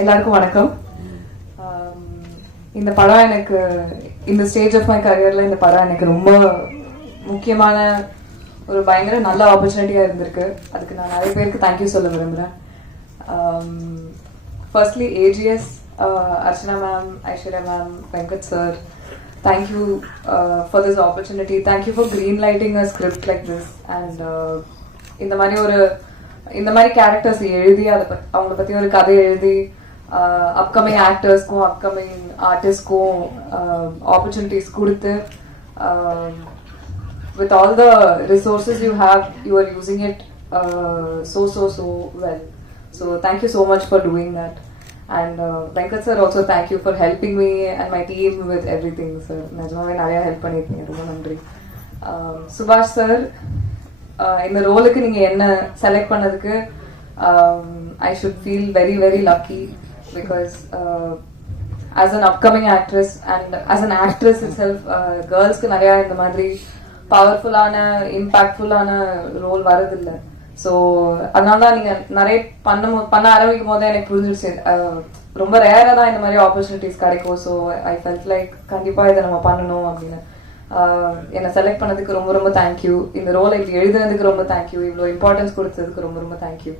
எல்லாருக்கும் வணக்கம். இந்த படம் எனக்கு இந்த ஸ்டேஜ் ஆஃப் மை கரியர்ல இந்த படம் எனக்கு ரொம்ப முக்கியமான ஒரு பயங்கர நல்ல ஆப்பர்ச்சுனிட்டியாக இருந்திருக்கு. அதுக்கு நான் நிறைய பேருக்கு தேங்க்யூ சொல்ல விரும்புகிறேன். Firstly AGS, Archana ma'am, Aishwarya ma'am, Venkat sir, thank you for this opportunity. Thank you for green lighting a script like this. And இந்த மாதிரி கேரக்டர்ஸ் எழுதி அவங்கள பற்றி ஒரு கதை எழுதி அப்கமிங் ஆக்டர்ஸ்க்கும் அப்கமிங் ஆர்டிஸ்ட்க்கும் ஆப்பர்ச்சுனிட்டிஸ் கொடுத்து with all the resources you have, you are using it so well. So thank you so much for doing that. And Venkat sir, also thank you for helping me and my team with everything. Sir, najamave nariya help pannirkeenga, romba nandri. Subhash sir, இந்த ரோலுக்கு நீங்க என்ன select பண்ணதுக்கு I should feel very lucky because as an upcoming actress and as an actress itself, girls-க்கு நிறைய இந்த மாதிரி பவர்ஃபுல்லான இம்பாக்ட்ஃபுல்லான role வரதில்லை. ஸோ அதனால தான் நீங்கள் நிறைய பண்ண ஆரம்பிக்கும் போதே எனக்கு புரிஞ்சிருச்சு ரொம்ப ரேராக தான் இந்த மாதிரி ஆப்பர்ச்சுனிட்டிஸ் கிடைக்கும். ஸோ ஐ ஃபெல்ட் லைக் கண்டிப்பாக இதை நம்ம பண்ணணும் அப்படின்னு. என்னை செலக்ட் பண்ணதுக்கு ரொம்ப தேங்க்யூ. இந்த ரோலை இப்படி எழுதுனதுக்கு ரொம்ப தேங்க்யூ. இவ்வளோ இம்பார்ட்டன்ஸ் கொடுத்ததுக்கு ரொம்ப thank you.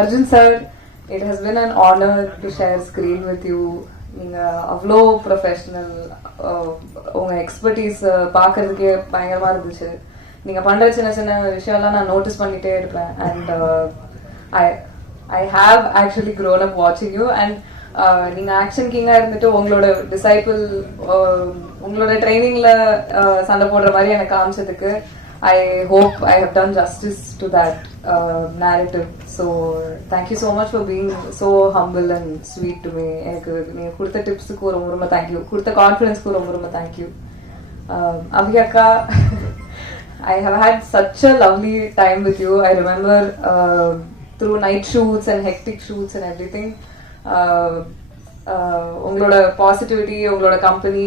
Arjun sir, it has been an honour to share screen with you. நீங்கள் அவ்வளோ ப்ரொஃபஷ்னல், உங்கள் எக்ஸ்பர்டீஸ் பார்க்கறதுக்கே பயங்கரமாக இருந்துச்சு. நீங்கள் பண்ணுற சின்ன விஷயம்லாம் நான் நோட்டீஸ் பண்ணிகிட்டே இருப்பேன். And I have actually grown up வாட்சிங் யூ. அண்ட் நீங்கள் ஆக்ஷன் கிங்காக இருந்துட்டு உங்களோட டிசைபிள் உங்களோட ட்ரைனிங்கில் சண்டை போடுற மாதிரி எனக்கு காமிச்சதுக்கு I hope I have done justice to that narrative. So thank you so much for being so humble and sweet to me. எனக்கு நீங்க கொடுத்த டிப்ஸுக்கு ரொம்ப தேங்க்யூ, கொடுத்த கான்ஃபிடன்ஸ்க்கு ரொம்ப thank you. அபிகா, I have had such a lovely time with you. I remember through night shoots and hectic shoots and everything, உங்களோட positivity, உங்களோட company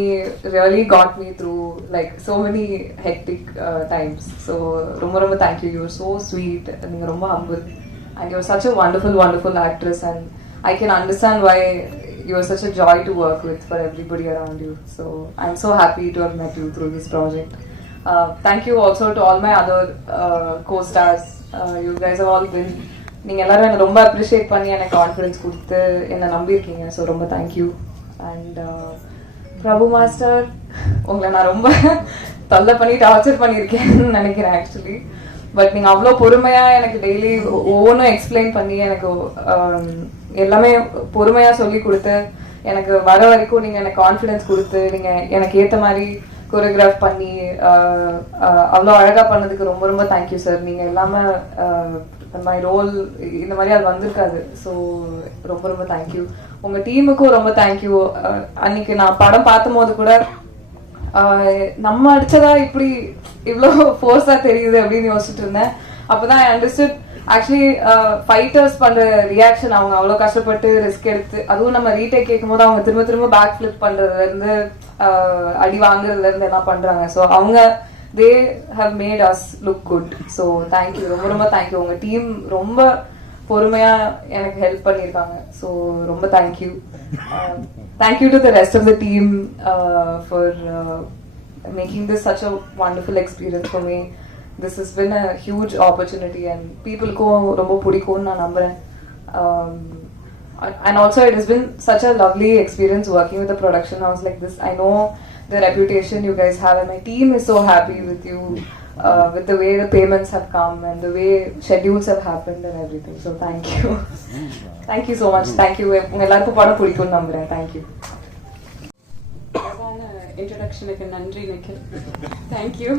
really got me through like so many hectic times. So ரொம்ப thank you. You are so sweet. நீங்கள் ரொம்ப humble and you are such a wonderful actress. And I can understand why you are such a joy to work with for everybody around you. So I am so happy to have met you through this project. Thank you also to all my other co-stars. You guys have all been, நீங்கள் எல்லாரும் என்னை ரொம்ப appreciate பண்ணி எனக்கு confidence கொடுத்து என்னை நம்பியிருக்கீங்க. So ரொம்ப thank you. And Prabhu master, உங்களை நான் ரொம்ப தொல்லை பண்ணி டார்ச்சர் பண்ணியிருக்கேன்னு நினைக்கிறேன் ஆக்சுவலி. பட் நீங்கள் அவ்வளோ பொறுமையாக எனக்கு டெய்லி ஒவ்வொன்றும் எக்ஸ்பிளைன் பண்ணி எனக்கு எல்லாமே பொறுமையாக சொல்லி கொடுத்து எனக்கு வர வரைக்கும் நீங்கள் எனக்கு கான்ஃபிடன்ஸ் கொடுத்து நீங்கள் எனக்கு ஏற்ற மாதிரி கோரியோகிராஃப் பண்ணி அவ்வளோ அழகாக பண்ணதுக்கு ரொம்ப தேங்க்யூ சார். நீங்கள் இல்லாமல் மை ரோல் இந்த மாதிரி அது வந்திருக்காது. ஸோ ரொம்ப தேங்க்யூ. உங்கள் டீமுக்கும் ரொம்ப தேங்க்யூ. அன்னைக்கு நான் படம் பார்த்தும் போது கூட நம்ம அடிச்சதா இப்படி இவ்வளோ ஃபோர்ஸாக தெரியுது அப்படின்னு யோசிச்சுட்டு இருந்தேன். அப்போதான் ஐ அண்டர்ஸ்டுட் ஆக்சுவலி ஃபைட்டர்ஸ் பண்ணுற ரியாக்ஷன். அவங்க அவ்வளோ கஷ்டப்பட்டு ரிஸ்க் எடுத்து, அதுவும் நம்ம ரீடேக் கேட்கும் போது அவங்க திரும்ப பேக் ஃபிளிப் பண்ணுறதுலேருந்து அடி வாங்குறதுலேருந்து எல்லாம் பண்ணுறாங்க. ஸோ அவங்க they have made us look good. So thank you. ரொம்ப தேங்க்யூ. உங்கள் டீம் ரொம்ப பொறுமையாக எனக்கு ஹெல்ப் பண்ணியிருக்காங்க. ஸோ ரொம்ப thank you. Thank you to the rest of the team for making this such a wonderful experience for me. This has been a huge opportunity and peopleக்கும் ரொம்ப பிடிக்கும்னு நான் நம்புகிறேன். And also it has been such a lovely experience working with a production house like this. I know the reputation you guys have and my team is so happy with you, with the way the payments have come and the way schedules have happened and everything. So thank you. Thank you so much. Thank you. உங்க எல்லாருக்கும் படம் பிடிக்கும்னு நம்புறேன். Thank you. இன்ட்ரோடக்ஷனுக்கு நன்றி Nikhil. Thank you.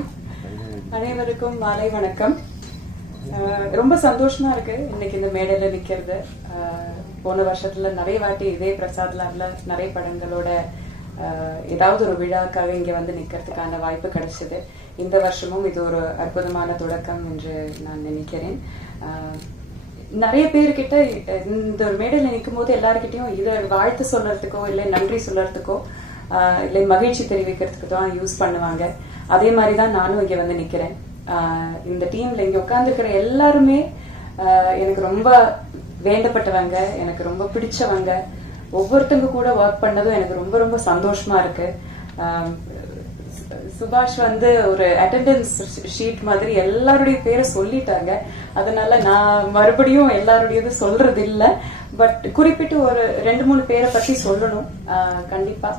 அனைவருக்கும் மாலை வணக்கம். ரொம்ப சந்தோஷமா இருக்கு இன்னைக்கு இந்த மேடையில் நிற்கிறது. போன வருஷத்துல நிறைய வாட்டி இதே பிரசாத் லேப்ல நிறைய படங்களோட ஏதாவது ஒரு விழாக்காக இங்கே வந்து நிற்கிறதுக்கான வாய்ப்பு கிடைச்சது. இந்த வருஷமும் இது ஒரு அற்புதமான தொடக்கம் என்று நான் நினைக்கிறேன். நிறைய பேர்கிட்ட இந்த ஒரு மேடையில் நிற்கும் போது எல்லாருக்கிட்டையும் இதை வாழ்த்து சொல்றதுக்கோ இல்லை நன்றி சொல்றதுக்கோ இல்லை மகிழ்ச்சி தெரிவிக்கிறதுக்கு தான் யூஸ் பண்ணுவாங்க. அதே மாதிரி தான் நானும் இங்கே வந்து நிற்கிறேன். இந்த டீம்ல இங்க உட்காந்துருக்கிற எல்லாருமே எனக்கு ரொம்ப வேண்டப்பட்டவங்க, எனக்கு ரொம்ப பிடிச்சவங்க. ஒவ்வொருத்தங்க கூட ஒர்க் பண்ணதும் எனக்கு ரொம்ப ரொம்ப சந்தோஷமா இருக்கு. சுபாஷ் வந்து ஒரு அட்டெண்டன்ஸ் ஷீட் மாதிரி எல்லாருடைய பேரை சொல்லிட்டாங்க. அதனால நான் மறுபடியும் எல்லாருடையது சொல்றது இல்லை. பட் குறிப்பிட்டு ஒரு 2-3 பேரை பத்தி சொல்லணும் கண்டிப்பா.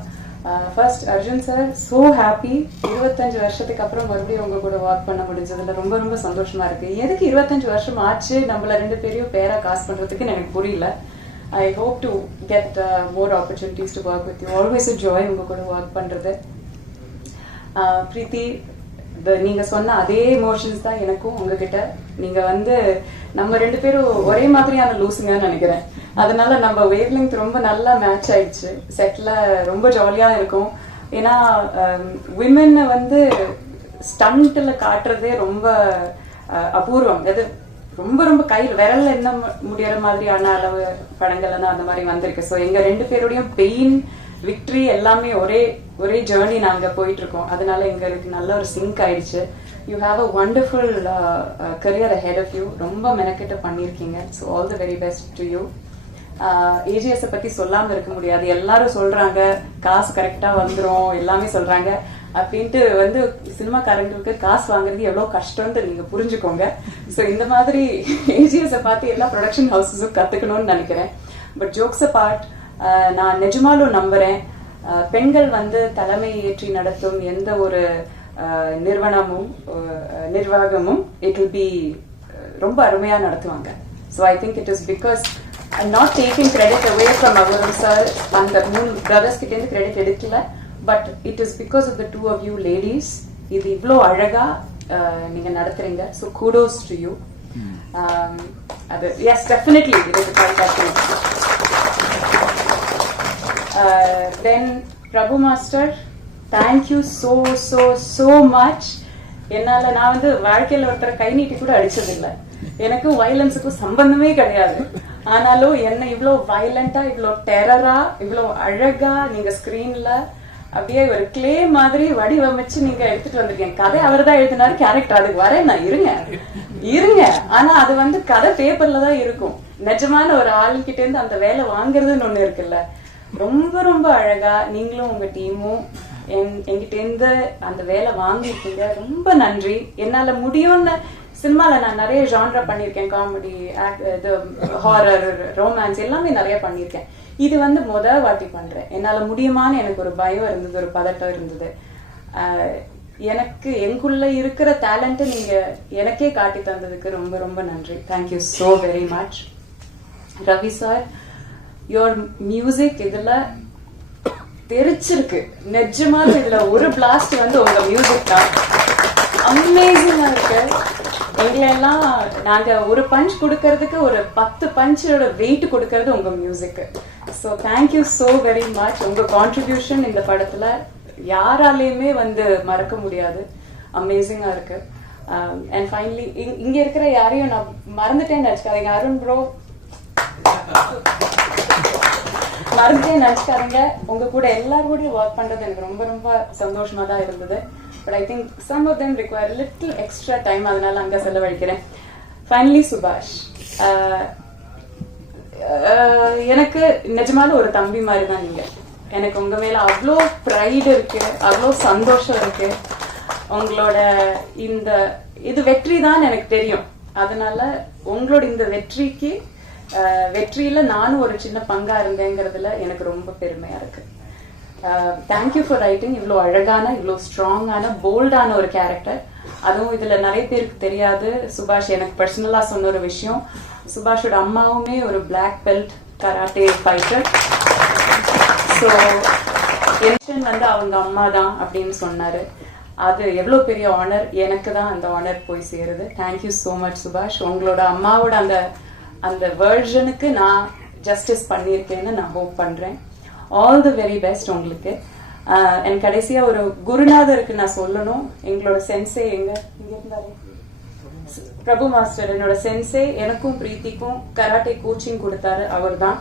First Arjun sir, so happy. 25 வருஷத்துக்கு அப்புறம் மறுபடியும் உங்க கூட ஒர்க் பண்ண முடிஞ்சதுல ரொம்ப ரொம்ப சந்தோஷமா இருக்கு. எதுக்கு 25 வருஷம் ஆச்சு நம்மள 2 பேரையும் பேரா காசு பண்றதுக்கு எனக்கு புரியல. I hope to get more opportunities to work with you. Always a joy உங்க கூட ஒர்க் பண்றது. பிரீத்தி, நீங்க சொன்ன அதே எமோஷன்ஸ் தான் எனக்கும் உங்ககிட்ட. நீங்க வந்து நம்ம 2 பேரும் ஒரே மாதிரியான லூசுங்கன்னு நினைக்கிறேன். அதனால நம்ம வேவ் லெங்த் ரொம்ப நல்லா மேட்ச் ஆயிடுச்சு. செட்ல ரொம்ப ஜாலியா இருக்கும். ஏன்னா விமென்னை வந்து ஸ்டண்ட்ல காட்டுறதே ரொம்ப அபூர்வம். அது ரொம்ப ரொம்ப கையில் விரல்ல என்ன முடியற மாதிரியான அளவு படங்கள் எல்லாம் அந்த மாதிரி வந்திருக்கு. ஸோ எங்க 2 பேருடையும் பெயின், விக்டரி எல்லாமே ஒரே ஜேர்னி நாங்க போயிட்டு இருக்கோம். அதனால எங்களுக்கு நல்ல ஒரு சிங்க் ஆயிடுச்சு. You have a wonderful career ahead of you. ரொம்ப மெனக்கிட்ட பண்ணிருக்கீங்க. So all the very best to you. AGS பத்தி சொல்லாம இருக்க முடியாது. எல்லாரும் சொல்றாங்க காசு கரெக்டா வந்துரும், எல்லாமே சொல்றாங்க. அப்படின்ட்டு வந்து சினிமாக்காரங்களுக்கு காசு வாங்குறது எவ்வளவு கஷ்டம்னு நீங்க புரிஞ்சுக்கோங்க. ஸோ இந்த மாதிரி ஏஜிஎஸ் பார்த்து எல்லா ப்ரொடக்ஷன் ஹவுசஸும் கத்துக்கணும்னு நினைக்கிறேன். பட் ஜோக்ஸ் அபார்ட், நான் நிஜமாலும் நம்புறேன் பெண்கள் வந்து தலைமை ஏற்றி நடத்தும் எந்த ஒரு நிர்வாகமும் இட் வில் பி ரொம்ப அருமையா நடத்துவாங்க. So I think it is because I'm not taking credit away from Avaram sir and the 3 brothers கிட்ட இருந்து credit எடுக்கல. But it is because of the 2 of you ladies. இது இவ்ளோ அழகா நீங்க நடத்துறீங்க. So kudos to you. Yes, definitely it is a fantastic. Then Prabhu Master, thank you so much. என்னால நான் வந்து வாழ்க்கையில ஒருத்தர கை நீட்டி கூட அடிச்சதில்லை. எனக்கும் வயலன்ஸுக்கும் சம்பந்தமே கிடையாது. ஆனாலும் என்ன இவ்வளோ வயலண்டா, இவ்வளோ டெரரா, இவ்வளோ அழகா நீங்க ஸ்கிரீன்ல அப்படியே ஒரு கிளே மாதிரி வடிவமைச்சு நீங்க எடுத்துட்டு வந்திருக்கீங்க. கதை அவர் தான் எழுதினாரு, கேரக்டர் அதுக்கு வரேன் நான் இருங்க. ஆனா அது வந்து கதை பேப்பர்ல தான் இருக்கும். நிஜமான ஒரு ஆளுகிட்ட இருந்து அந்த வேலை வாங்குறதுன்னு ஒண்ணு இருக்குல்ல. ரொம்ப ரொம்ப அழகா நீங்களும் உங்க டீமும் என்கிட்ட இருந்து அந்த வேலை வாங்கிருக்கீங்க. ரொம்ப நன்றி. என்னால முடியும்னு சினிமால நான் நிறைய ஜான்ரா பண்ணியிருக்கேன். காமெடி, ஹாரர், ரொமான்ஸ் எல்லாமே நிறைய பண்ணியிருக்கேன். இது வந்து வாட்டி பண்றேன். என்னால முடியுமான்னு எனக்கு ஒரு பயம் இருந்தது, ஒரு பதட்டம் இருந்தது. எனக்கு எங்குள்ள இருக்கிற டேலண்ட் நீங்க எனக்கே காட்டி தந்ததுக்கு ரொம்ப ரொம்ப நன்றி. Thank you so very much. Ravi sir, your music இதுல தெரிச்சிருக்கு. நிஜமாக இதுல ஒரு பிளாஸ்ட் வந்து உங்க மியூசிக் தான். அமேசிங்கா இருக்கு. எங்களெல்லாம் நாங்க ஒரு பஞ்ச் கொடுக்கறதுக்கு ஒரு 10 பஞ்சோட வெயிட் கொடுக்கறது உங்க music. So thank you so very much. உங்க கான்ட்ரிபியூஷன் இந்த படத்துல யாராலையுமே வந்து மறக்க முடியாது. அமேசிங்கா இருக்கு. அண்ட் ஃபைனலி இங்க இருக்கிற யாரையும் நான் மறந்துட்டேன்னு நினைச்சுக்காதீங்க. அருண் ப்ரோ மறந்துட்டே நினைச்சுக்காதீங்க. உங்க கூட எல்லாரும் கூட ஒர்க் பண்றது எனக்கு ரொம்ப ரொம்ப சந்தோஷமா தான் இருந்தது. But I think some of them require a little extra time. அதனால அங்க செலவழிக்கிறேன். Finally, சுபாஷ், எனக்கு நிஜமான ஒரு தம்பி மாதிரி தான் நீங்க. எனக்கு உங்க மேல அவ்வளோ ப்ரைடு இருக்கு, அவ்வளோ சந்தோஷம் இருக்கு. உங்களோட இது வெற்றி தான் எனக்கு தெரியும். அதனால உங்களோட இந்த வெற்றியில நானும் ஒரு சின்ன பங்கா இருந்தேங்கிறதுல எனக்கு ரொம்ப பெருமையா இருக்கு. தேங்க்யூ ஃபார் ரைட்டிங் இவ்வளோ அழகான, இவ்வளோ ஸ்ட்ராங்கான, போல்டான ஒரு கேரக்டர். அதுவும் இதுல நிறைய பேருக்கு தெரியாது. சுபாஷ் எனக்கு பர்சனலா சொன்ன ஒரு விஷயம், சுபாஷோட அம்மாவுமே ஒரு black belt karate fighter. So என்ஷன் வந்து அவங்க அம்மா தான் அப்படின்னு சொன்னாரு. அது எவ்வளோ பெரிய ஆனர். எனக்கு தான் அந்த ஆனர் போய் சேருது. தேங்க்யூ ஸோ மச் சுபாஷ். உங்களோட அம்மாவோட அந்த வேர்ஷனுக்கு நான் ஜஸ்டிஸ் பண்ணியிருக்கேன்னு நான் ஹோப் பண்றேன். ஆல் தி வெரி பெஸ்ட் உங்களுக்கு. எனக்கு கடைசியா ஒரு குருநாதருக்கு நான் சொல்லணும். எங்களோட சென்சே இங்க இருந்தாரு, பிரபு மாஸ்டர். என்னோட சென்சே எனக்கும் பிரீத்திக்கும் கராட்டே கோச்சிங் கொடுத்தாரு அவர் தான்.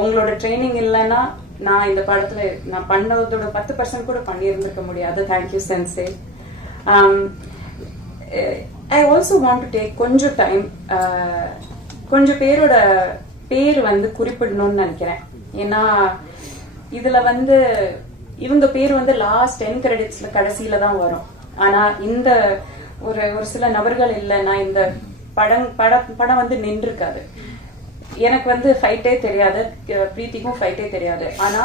உங்களோட ட்ரைனிங் இல்லைன்னா நான் இந்த படத்துல நான் பண்ணதோட 10% கூட பண்ணியிருந்திருக்க முடியாது. Thank you sensei. I also want to take கொஞ்சம் டைம், கொஞ்சம் பேரோட பேர் வந்து குறிப்பிடணும்னு நினைக்கிறேன். ஏன்னா இதுல வந்து இவங்க பேர் வந்து லாஸ்ட் 10 கிரெடிட்ஸ்ல கடைசியில தான் வரும். ஆனா இந்த ஒரு சில நபர்கள் இல்லைன்னா இந்த படம் வந்து நின்றுருக்காது. எனக்கு வந்து ஃபைட்டே தெரியாது, பிரீத்திக்கும் ஃபைட்டே தெரியாது. ஆனா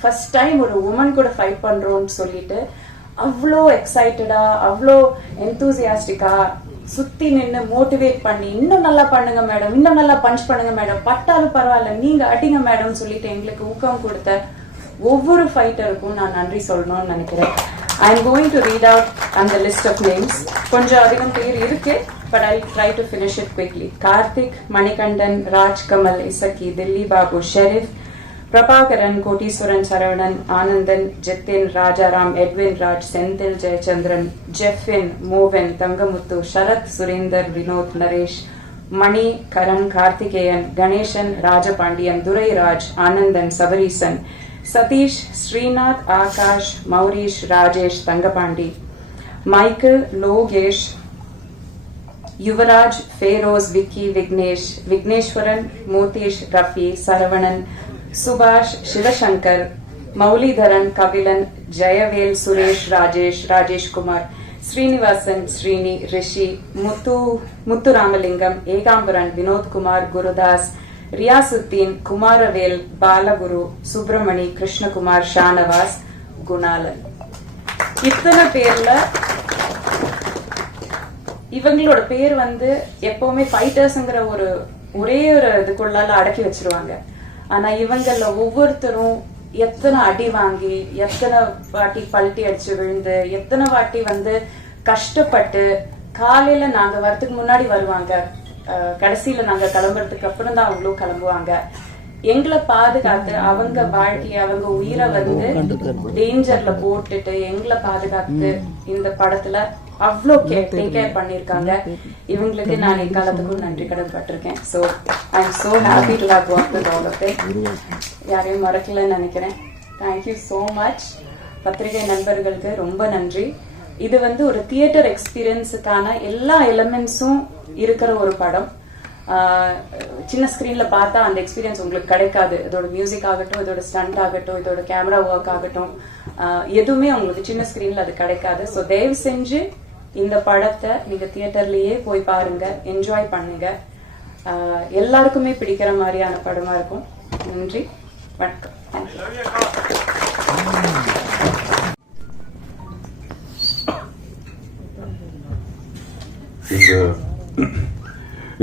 ஃபர்ஸ்ட் டைம் ஒரு உமன் கூட ஃபைட் பண்றோம்னு சொல்லிட்டு அவ்வளோ எக்ஸைட்டடா, அவ்வளோ என்தூசியாஸ்டிக்கா சுத்தி நின்று மோட்டிவேட் பண்ணி, இன்னும் நல்லா பண்ணுங்க மேடம், இன்னும் நல்லா பஞ்ச் பண்ணுங்க மேடம், பட்டாலும் பரவாயில்ல நீங்க அடிங்க மேடம் சொல்லிட்டு எங்களுக்கு ஊக்கம் கொடுத்த ஒவ்வொரு ஃபைட்டருக்கும் நான் நன்றி சொல்லணும்னு நினைக்கிறேன். I am going to read out அந்த லிஸ்ட் ஆஃப் நேம்ஸ். கொஞ்சம் அதிகம் பேர் இருக்கு, but I try to finish it quickly. Karthik, Manikandan, Rajkamal, Isakki, Dilli Babu, Sharif, Prabhakaran, Kotteeswaran, Saravanan, Anandan, Jethin, Rajaram, Edwin Raj, Senthil, Jayachandran, Jefin, Movan, Thangamuthu, Sarath, Surender, Vinoth, Naresh, Mani, Karan, Karthikeyan, Ganesan, Rajapandian, Durairaj, Anandan, Sabareesan, Sathish, Srinath, Akash, Mourish, Rajesh, Thangapandi, Michael, Lokesh, Yuvaraj, Feroz, Vicky, Vignesh, Vigneswaran, மூர்த்தீஷ், Rafi, Saravanan, சுபாஷ், சிவசங்கர், மௌலிதரன், கபிலன், ஜெயவேல், சுரேஷ், ராஜேஷ், ராஜேஷ்குமார், ஸ்ரீனிவாசன், ஸ்ரீனி, ரிஷி, முத்துராமலிங்கம், ஏகாம்பரன், வினோத்குமார், குருதாஸ், ரியாசுத்தீன், குமாரவேல், பாலகுரு, சுப்பிரமணி, கிருஷ்ணகுமார், ஷானவாஸ், குணாலன். இத்தனை பேர்ல இவங்களோட பேர் வந்து எப்பவுமே ஃபைட்டர்ஸ்ங்கிற ஒரே ஒரு இதுக்குள்ளால அடக்கி வச்சிருவாங்க. ஆனா இவங்கள ஒவ்வொருத்தரும் எத்தனை அடி வாங்கி, எத்தனை வாட்டி பல்ட்டி அடிச்சு விழுந்து, எத்தனை வாட்டி வந்து கஷ்டப்பட்டு, காலையில நாங்க வரதுக்கு முன்னாடி வருவாங்க, கடைசியில நாங்க கிளம்புறதுக்கு அப்புறம் தான் அவங்களும் கிளம்புவாங்க. எங்களை பாதுகாத்து அவங்க வாழ்க்கைய, அவங்க உயிரை வந்து டேஞ்சர்ல போட்டுட்டு எங்களை பாதுகாத்து இந்த படத்துல அவ்வளோ டேக் கேர் பண்ணிருக்காங்க. இவங்களுக்கு நான் எக்காலத்துக்கும் நன்றி கடன் பட்டிருக்கேன். So I am so happy to have work with all of them. யாரையும் மறக்கலன்னு நினைக்கிறேன். Thank you so much. பத்திரிகை நண்பர்களுக்கு ரொம்ப நன்றி. இது வந்து ஒரு தியேட்டர் எக்ஸ்பீரியன்ஸுக்கான எல்லா எலிமெண்ட்ஸும் இருக்கிற ஒரு படம். சின்ன ஸ்கிரீன்ல பார்த்தா அந்த எக்ஸ்பீரியன்ஸ் உங்களுக்கு கிடைக்காது. இதோட மியூசிக் ஆகட்டும், இதோட ஸ்டண்ட் ஆகட்டும், இதோட கேமரா ஒர்க் ஆகட்டும், எதுவுமே உங்களுக்கு சின்ன ஸ்கிரீன்ல அது கிடைக்காது. ஸோ தயவு செஞ்சு இந்த படத்தை நீங்க தியேட்டர்லயே போய் பாருங்க, என்ஜாய் பண்ணுங்க. எல்லாருக்குமே பிடிக்கிற மாதிரியான படமா இருக்கும். நன்றி, வணக்கம்.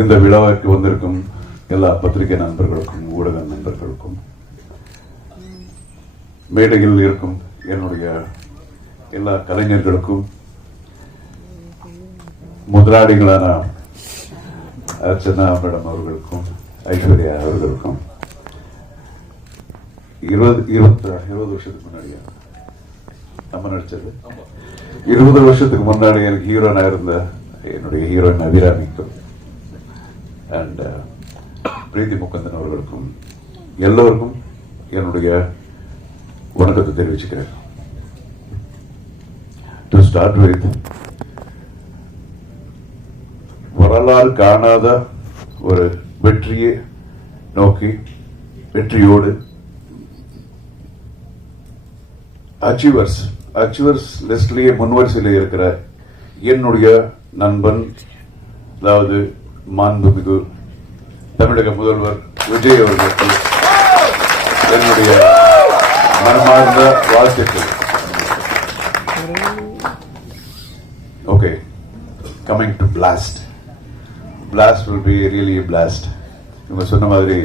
இந்த விழாவிற்கு வந்திருக்கும் எல்லா பத்திரிகை நண்பர்களுக்கும், ஊடக நண்பர்களுக்கும், மேடையில் இருக்கும் என்னுடைய எல்லா கலைஞர்களுக்கும், முதலாளிகளான அர்ச்சனா மேடம் அவர்களுக்கும், ஐஸ்வர்யா அவர்களுக்கும், 20 வருஷத்துக்கு முன்னாடி நம்ம நடிச்சது, 20 வருஷத்துக்கு முன்னாடி எனக்கு ஹீரோனா இருந்த என்னுடைய ஹீரோயின் அபிராமிக்கும் அண்ட் பிரீத்தி முகந்தன் அவர்களுக்கும் எல்லோருக்கும் என்னுடைய வணக்கத்தை தெரிவிச்சுக்கிறேன். டு ஸ்டார்ட் வித், வரலாறு காணாத ஒரு வெற்றியை நோக்கி, வெற்றியோடு அச்சீவர்ஸ் லிஸ்ட்லயே முன்வரிசையில் இருக்கிற என்னுடைய நண்பன், அதாவது மாண்புமிகு தமிழக முதல்வர் விஜய் அவர்களுக்கு என்னுடைய மனமார்ந்த வாழ்த்துக்கள். Okay, coming to blast will be really a blast. இவங்க சொன்ன மாதிரி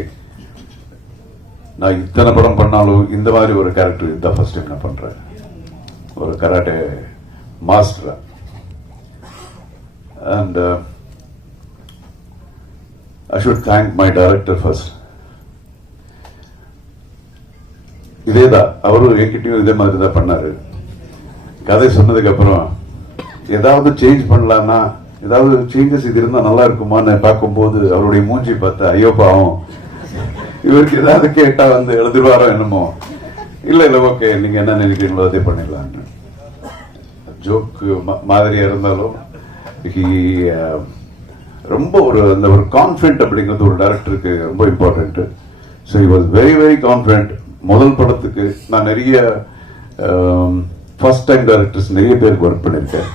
நான் இத்தனை படம் பண்ணாலும் இந்த மாதிரி ஒரு கேரக்டர் இதுதான் ஃபர்ஸ்ட் டைம் நான் பண்றேன். ஒரு karate master. And I should thank my director first. இதேதான் அவரும் என்கிட்டயும் இதே மாதிரி தான் பண்ணாரு. கதை சொன்னதுக்கு அப்புறம் ஏதாவது சேஞ்ச் பண்ணலாம்னா, ஏதாவது சேஞ்சஸ் இது இருந்தா நல்லா இருக்குமான்னு பார்க்கும்போது அவருடைய மூஞ்சி பார்த்தா ஐயோ பாவம், இவருக்கு ஏதாவது கேட்டா வந்து எழுதுவாரோ என்னமோ. இல்ல ஓகே, நீங்க என்ன நினைக்கிறீங்களோ அதே பண்ணிடலான்னு. ஜோக்கு மாதிரியா இருந்தாலும் ஹி ரொம்ப அந்த ஒரு கான்ஃபிடென்ட் அப்படிங்கிறது ஒரு டைரக்டருக்கு ரொம்ப important. So he was very very confident. முதல் படத்துக்கு நான் நிறைய ஃபர்ஸ்ட் டைம் டைரக்டர்ஸ் நிறைய பேருக்கு ஒர்க் பண்ணியிருக்கேன்.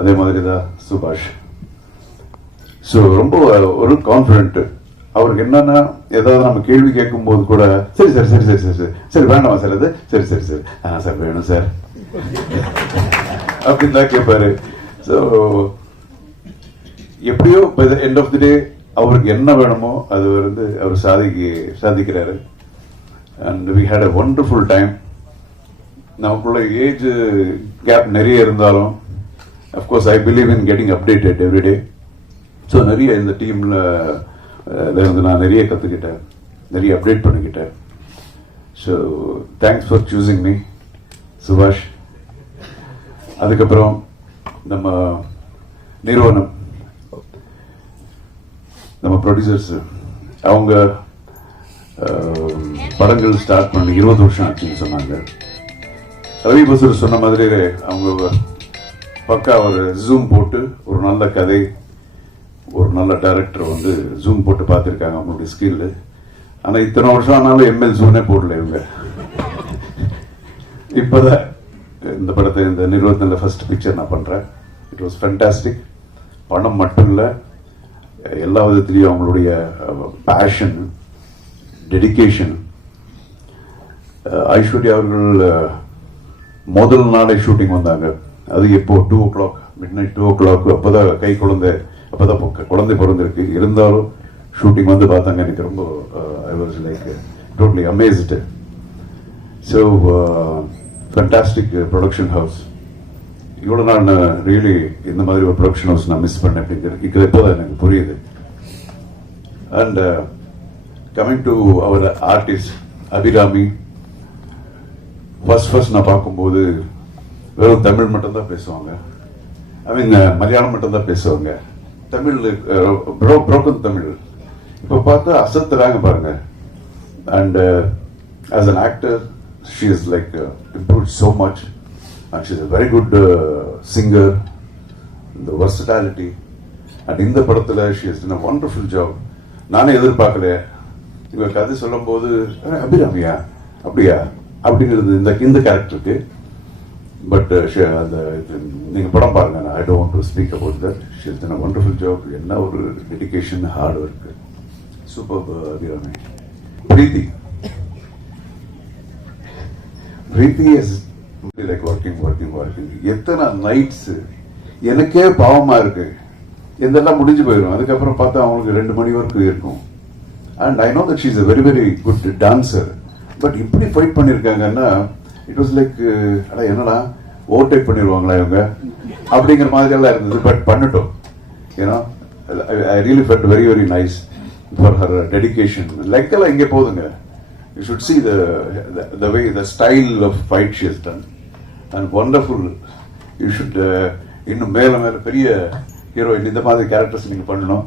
அதே மாதிரி தான் சுபாஷ். ஸோ ரொம்ப ஒரு கான்ஃபிடென்ட். அவருக்கு என்னன்னா ஏதாவது நம்ம கேள்வி கேட்கும் போது கூட சரி சரி சரி சரி சரி சரி சரி வேண்டாமா சார் அது சரி சரி சரி சார் வேணும் சார் அப்படின்னு தான் கேட்பாரு. ஸோ எப்படியோ எண்ட் ஆஃப் தி டே அவருக்கு என்ன வேணுமோ அது அவர் சாதிக்கிறாரு. And we had a wonderful time. நமக்குள்ள ஏஜ் கேப் நிறைய இருந்தாலும் of course I believe in getting updated everyday. So நிறைய இந்த டீமில் இருந்து நான் நிறைய கற்றுக்கிட்டேன், நிறைய அப்டேட் பண்ணிக்கிட்டேன். So thanks for choosing me சுபாஷ். அதுக்கப்புறம் நம்ம நிறுவனம், நம்ம ப்ரொடியூசர்ஸ், அவங்க படங்கள் ஸ்டார்ட் பண்ணி 20 வருஷம் ஆச்சுன்னு சொன்னாங்க. ரவி பசூர் சொன்ன மாதிரி அவங்க பக்கா ஒரு ஜூம் போட்டு ஒரு நல்ல கதை, ஒரு நல்ல டைரக்டர் ஜூம் போட்டு பார்த்துருக்காங்க அவங்களுடைய ஸ்கில். ஆனால் இத்தனை வருஷம் ஆனாலும் எம்எல் ஜூனே போடல இவங்க. இப்போதான் இந்த படத்தை இந்த நிறுவனத்தில் ஃபர்ஸ்ட் பிக்சர் நான் பண்ணுறேன். It was fantastic. பணம் மட்டும் இல்லை, எல்லா விதத்துலேயும் அவங்களுடைய பேஷன், டெடிக்கேஷன். ஐஸ்வர்யா அவர்கள் முதல் நாளே ஷூட்டிங் வந்தாங்க. அது எப்போ 2 o'clock, midnight 2 o'clock. அப்போதான் குழந்தை பிறந்திருக்கு. இருந்தாலும் ஷூட்டிங் பார்த்தாங்க. எனக்கு ரொம்ப I was like totally amazed. So fantastic production house. இவ்வளோ நாள் நான் ரியலி இந்த மாதிரி ஒரு ப்ரொடக்ஷன் ஹவுஸ் நான் மிஸ் பண்ணேன் அப்படிங்கிறது இப்போ இப்போதான் எனக்கு புரியுது. And coming to our artist Abirami, first நான் பார்க்கும்போது வெறும் தமிழ் மட்டும்தான் பேசுவாங்க. ஐ மீன் மலையாளம் மட்டும்தான் பேசுவாங்க. தமிழ் புரோக்கன் தமிழ். இப்போ பார்த்தா அசத்துறாங்க பாருங்க. And as an actor she is like improve so much. And she is a very good singer. The versatility. And இந்த படத்தில் she has done a wonderful job. நானே எதிர்பார்க்கல. இவங்க கதை சொல்லும் போது அபிராமியா அப்படியா அப்படிங்கிறது இந்த கேரக்டருக்கு. பட் நீங்க படம் பாருங்க. I don't want to speak about that. She has done a wonderful job. என்ன ஒரு dedication, hard work. Super Abirami. Preethi is like working. எத்தனை நைட்ஸ் எனக்கே பாவமா இருக்கு. இதெல்லாம் முடிஞ்சு போயிடும். அதுக்கப்புறம் பார்த்தா அவங்களுக்கு 2 மணி வரைக்கும் இருக்கும். And I know that she is a very very good dancer. But இப்படி ஃபைட் பண்ணியிருக்காங்கன்னா இட் வாஸ் லைக் என்னடா ஓவர்டேக் பண்ணிடுவாங்களா இவங்க அப்படிங்கிற மாதிரி எல்லாம் இருந்தது. பட் பண்ணட்டும். ஏன்னா I really felt very very nice for her dedication. Like எல்லாம் இங்கே போதுங்க. You should see the way, the style of fight she has done. And wonderful. You should இன்னும் மேல பெரிய ஹீரோயின் இந்த மாதிரி கேரக்டர்ஸ் நீங்க பண்ணணும்.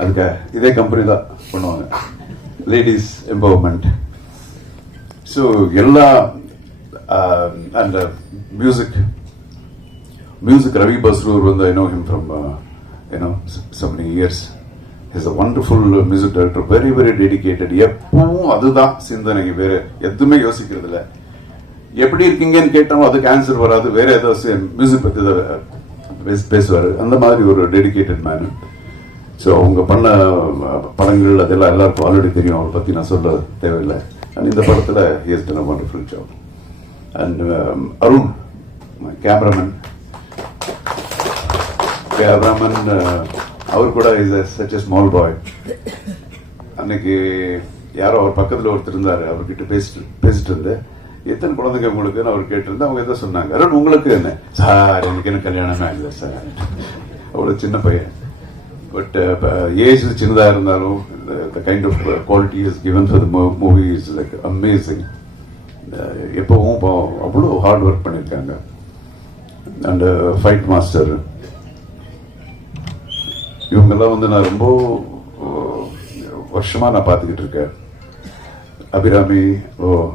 அதுக்கு இதே கம்பெனி தான் பண்ணுவாங்க. Ladies empowerment. ஸோ எல்லா and music Ravi Basrur I know him from so many years. He's a wonderful music director, very very dedicated. எப்பவும் அதுதான் சிந்தனை, வேற எதுவுமே யோசிக்கிறது இல்லை. எப்படி இருக்கீங்கன்னு கேட்டாலும் அதுக்கு ஆன்சர் வராது, வேற ஏதாவது மியூசிக் பத்தி பேசுவாரு. அந்த மாதிரி ஒரு டெடிகேட்டட் மேன். ஸோ அவங்க பண்ண படங்கள் அதெல்லாம் எல்லாருக்கும் ஆல்ரெடி தெரியும். அவரை பத்தி நான் சொல்ல தேவையில்லை. அண்ட் இந்த படத்துல he has done a wonderful job. And Arun cameraman அவர் கூட is such a small boy. அன்னைக்கு யாரோ அவர் பக்கத்தில் ஒருத்தர் இருந்தாரு. அவர்கிட்ட பேசிட்டு இருந்தேன். எத்தனை குழந்தைங்க உங்களுக்குன்னு அவர் கேட்டிருந்தா அவங்க எதோ சொன்னாங்க. அருண் உங்களுக்கு என்ன சார்? எனக்கு என்ன கல்யாணமே இல்லை சார். அவ்வளோ சின்ன பையன். பட் ஏஜ் சின்னதாக இருந்தாலும் the kind of quality is given for the movie is like amazing. எப்பவும் அவ்வளோ ஹார்ட் ஒர்க் பண்ணியிருக்காங்க. அண்ட் ஃபைட் மாஸ்டர் இவங்கெல்லாம் நான் ரொம்ப வருஷமா நான் பார்த்துக்கிட்டு இருக்கேன். அபிராமி,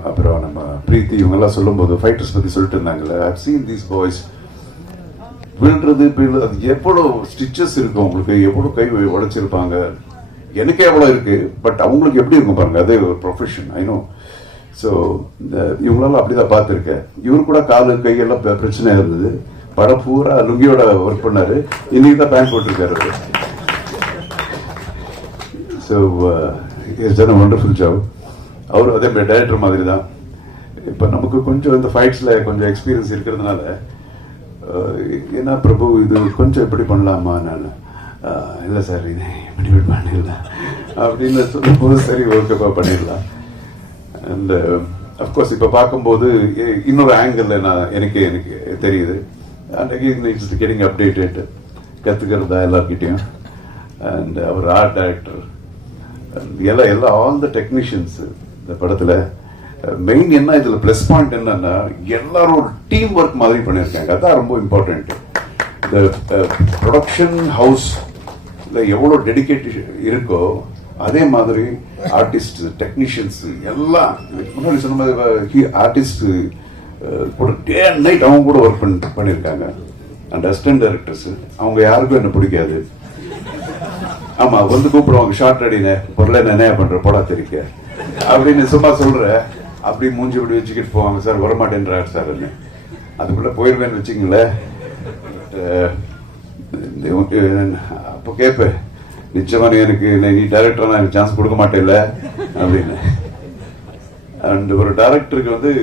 அப்புறம் நம்ம பிரீத்தி, இவங்கெல்லாம் சொல்லும் போது ஃபைட்டர்ஸ் பத்தி சொல்லிட்டு இருந்தாங்கல்ல. I've seen these boys. விழுறது அது எவ்வளோ ஸ்டிச்சஸ் இருக்கும் உங்களுக்கு, எவ்வளோ கை உடைச்சிருப்பாங்க, எனக்கே எவ்வளோ இருக்கு, பட் அவங்களுக்கு எப்படி இருக்கும் பாருங்க, அதே ஒரு ப்ரொஃபஷன் ஐநோ. ஸோ இவங்களால அப்படிதான் பார்த்துருக்கேன். இவரு கூட காலு கையெல்லாம் பிரச்சனை இருந்தது. படம் பூரா லுங்கியோட ஒர்க் பண்ணாரு. இன்னைக்கு தான் பேங்க் போட்டிருக்காரு அவரு. So it's done wonderful job. அவரும் அதே மாதிரி டைரக்டர் மாதிரி தான். இப்போ நமக்கு கொஞ்சம் இந்த ஃபைட்ஸில் கொஞ்சம் எக்ஸ்பீரியன்ஸ் இருக்கிறதுனால ஏன்னா பிரபு இது கொஞ்சம் எப்படி பண்ணலாமா, நான் இல்லை சார் இது இப்படி பண்ணிடலாம் அப்படின்னு சொல்லும்போது சரி ஓகேப்பா பண்ணிடலாம். அண்ட் அஃப்கோர்ஸ் இப்போ பார்க்கும்போது இன்னொரு ஆங்கிள் எனக்கு தெரியுது. அண்ட் இட்ஸ் கெட்டிங் அப்டேட்டட், கற்றுக்கிறதா எல்லார்கிட்டையும். அண்ட் அவர் ஆர்ட் டைரக்டர் எல்லாம் ஆல் த டெக்னீஷியன்ஸ் இந்த படத்தில் மெயின் என்ன இதுல பிளஸ் பாயிண்ட் என்னன்னா எல்லாரும் ஒரு டீம் ஒர்க் மாதிரி பண்ணியிருக்காங்க. அதான் ரொம்ப இம்பார்ட்டன்ட். இந்த ப்ரொடக்ஷன் ஹவுஸ் எவ்வளோ டெடிகேட்டட் இருக்கோ அதே மாதிரி ஆர்டிஸ்ட் டெக்னீஷியன்ஸ் எல்லாம் முன்னாடி சொன்ன மாதிரி ஆர்டிஸ்ட் கூட டே அண்ட் நைட் அவங்க கூட ஒர்க் பண்ணியிருக்காங்க. அண்ட் அசிஸ்டன்ட் டைரக்டர்ஸ் அவங்க யாருக்கும் என்ன பிடிக்காது. ஆமா வந்து கூப்பிடுவாங்க, ஷார்ட் அடினே பொருளை என்ன பண்ற போடா தெரிக்க அப்படின்னு சும்மா சொல்ற, அப்படி மூஞ்சி இப்படி வச்சுக்கிட்டு போவாங்க. சார் வரமாட்டேன்றாரு சார், அதுக்குள்ள போயிருவேன்னு வச்சுங்களேன். அப்போ கேட்பேன், நிச்சயமா எனக்கு நீ டைரக்டர் எனக்கு சான்ஸ் கொடுக்க மாட்டேல்ல அப்படின்னு. அண்ட் ஒரு டைரக்டருக்கு வந்து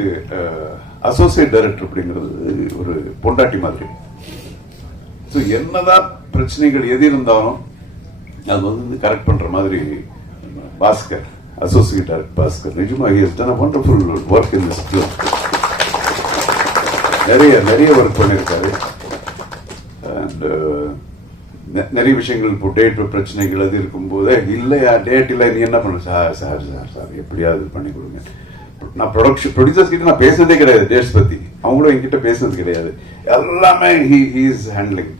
அசோசியேட் டைரக்டர் அப்படிங்கிறது ஒரு பொண்டாட்டி மாதிரி. ஸோ என்னதான் பிரச்சனைகள் எது இருந்தாலும் அது வந்து கரெக்ட் பண்ற மாதிரி பாஸ்கர், அசோசியேட் டைரக்டர் பாஸ்கர், நிஜமா he has done a wonderful work in this film. நிறைய ஒர்க் பண்ணியிருக்காரு. அண்ட் நிறைய விஷயங்கள் இப்போ டேட் பிரச்சனைகள் அது இருக்கும்போது இல்லையா டேட் இல்லை நீ என்ன பண்ண சார் சார் சார் சார் எப்படியாவது பண்ணி கொடுங்க. நான் ப்ரொடியூசர்ஸ் கிட்ட நான் பேசுனதே கிடையாது டேட்ஸ் பத்தி, அவங்களும் என்கிட்ட பேசுனது கிடையாது. எல்லாமே he is handling.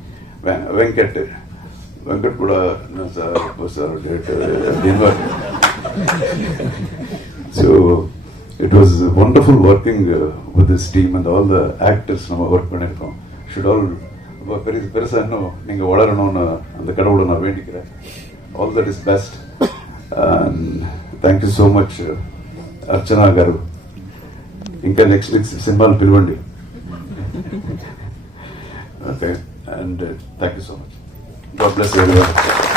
வெங்கட் கூட சார் டேட் அப்படின்னு. So it was wonderful working with this team and all the actors நம்ம ஒர்க் பண்ணியிருக்கோம். should all பெருசா இன்னும் நீங்க வளரணும்னு அந்த கடவுளை நான் வேண்டிக்கிறேன். all that is best and thank you so much అర్చనా గారు. ఇంకా నెక్స్ట్ సినిమాలు పిలవండి. Okay and thank you so much. God bless everyone.